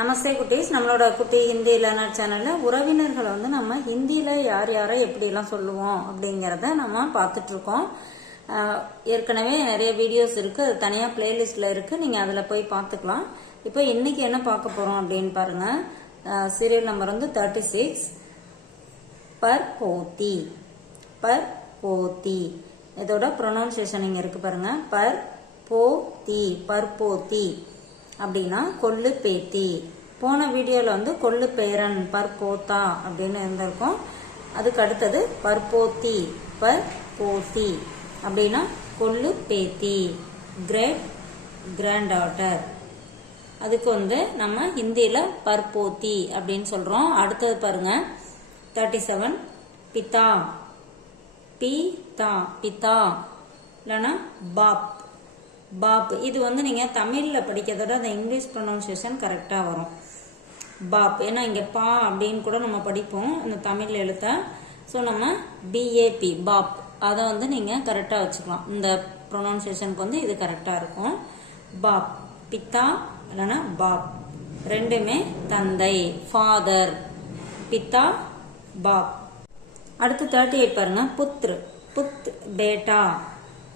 நமஸ்தே குட்டீஸ். நம்மளோட குட்டி ஹிந்தி லேர்னர் சேனல்ல உறவினர்களை வந்து நம்ம ஹிந்தியில யார் யாரை எப்படிலாம் சொல்லுவோம் அப்படிங்கிறத நம்ம பார்த்துட்டு இருக்கோம். ஏற்கனவே நிறைய வீடியோஸ் இருக்கு. அது தனியாக பிளேலிஸ்ட்ல இருக்கு. நீங்க அதில் போய் பார்த்துக்கலாம். இப்போ இன்னைக்கு என்ன பார்க்க போறோம் அப்படின்னு பாருங்க. சீரியல் நம்பர் வந்து தேர்ட்டி சிக்ஸ் பர் போத்தி. பர் போத்தி. இதோட ப்ரொனவுன்சியேஷன் இங்கே இருக்கு பாருங்க. பர் போத்தி. பர்போத்தி அப்படின்னா கொள்ளு பேத்தி. போன வீடியோல வந்து கொள்ளு பேரன் பர்போத்தா அப்படின்னு இருந்திருக்கும். அதுக்கு அடுத்தது பர்போத்தி பர் போத்தி அப்படின்னா கொள்ளு பேத்தி கிரேட் கிராண்ட் டாட்டர் அதுக்கு வந்து நம்ம ஹிந்தியில பர்போத்தி அப்படின்னு சொல்றோம். அடுத்தது பாருங்க. தேர்ட்டி செவன் பித்தா பி தா பித்தா. இல்லைன்னா பாப். பாப். இது வந்து நீங்கள் தமிழில் படிக்கிறதோட அந்த இங்கிலீஷ் ப்ரொனவுன்சியேஷன் கரெக்டாக வரும். பாப். ஏன்னா இங்கே பா அப்படின்னு கூட நம்ம படிப்போம். இந்த தமிழ் எழுத்த. ஸோ நம்ம பிஏபி பாப். அதை வந்து நீங்கள் கரெக்டாக வச்சுக்கலாம். இந்த ப்ரொனவுன்சியேஷனுக்கு வந்து இது கரெக்டாக இருக்கும். பாப். பித்தா இல்லைன்னா பாப். ரெண்டுமே தந்தை ஃபாதர். பித்தா பாப். அடுத்து தேர்ட்டி எயிட் பாருங்க. புத்ரு புத் பேட்டா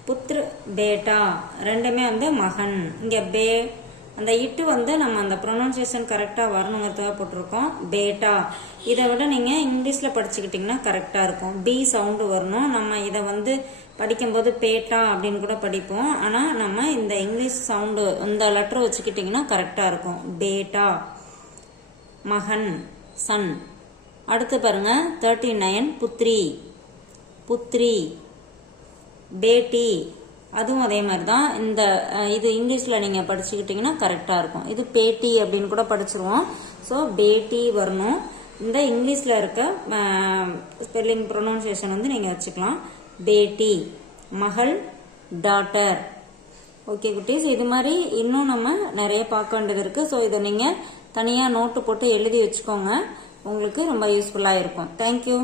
புத்ரு பேட்டா. ரெண்டுமே வந்து மகன். இங்க பே அந்த இட்டு வந்து நம்ம அந்த ப்ரொனவுன்சியேஷன் கரெக்டாக வரணுங்கிறதுக்காக போட்டிருக்கோம். பேட்டா. இதை விட நீங்கள் இங்கிலீஷில் படிச்சுக்கிட்டிங்கன்னா கரெக்டாக இருக்கும். பி சவுண்டு வரணும். நம்ம இதை வந்து படிக்கும்போது பேட்டா அப்படின்னு கூட படிப்போம். ஆனால் நம்ம இந்த இங்கிலீஷ் சவுண்டு இந்த லெட்டர் வச்சுக்கிட்டிங்கன்னா கரெக்டாக இருக்கும். பேட்டா. மகன். சன் அடுத்து பாருங்க. தேர்ட்டி நைன் புத்ரி புத்ரி பேட்டி அதுவும் அதே மாதிரி தான் இந்த இது இங்கிலீஷில் நீங்கள் படிச்சுக்கிட்டிங்கன்னா கரெக்டாக இருக்கும். இது பேட்டி அப்படின்னு கூட படிச்சிருவோம். ஸோ பேட்டி வரணும். இந்த இங்கிலீஷில் இருக்க ஸ்பெல்லிங் ப்ரொனவுன்சியேஷன் வந்து நீங்கள் வச்சுக்கலாம். பேட்டி மகள் டாட்டர். ஓகே குட்டீஸ் இது மாதிரி இன்னும் நம்ம நிறைய பார்க்க வேண்டியது இருக்குது ஸோ இதை நீங்கள் தனியாக நோட்டு போட்டு எழுதி வச்சுக்கோங்க. உங்களுக்கு ரொம்ப யூஸ்ஃபுல்லாக இருக்கும். தேங்க்யூ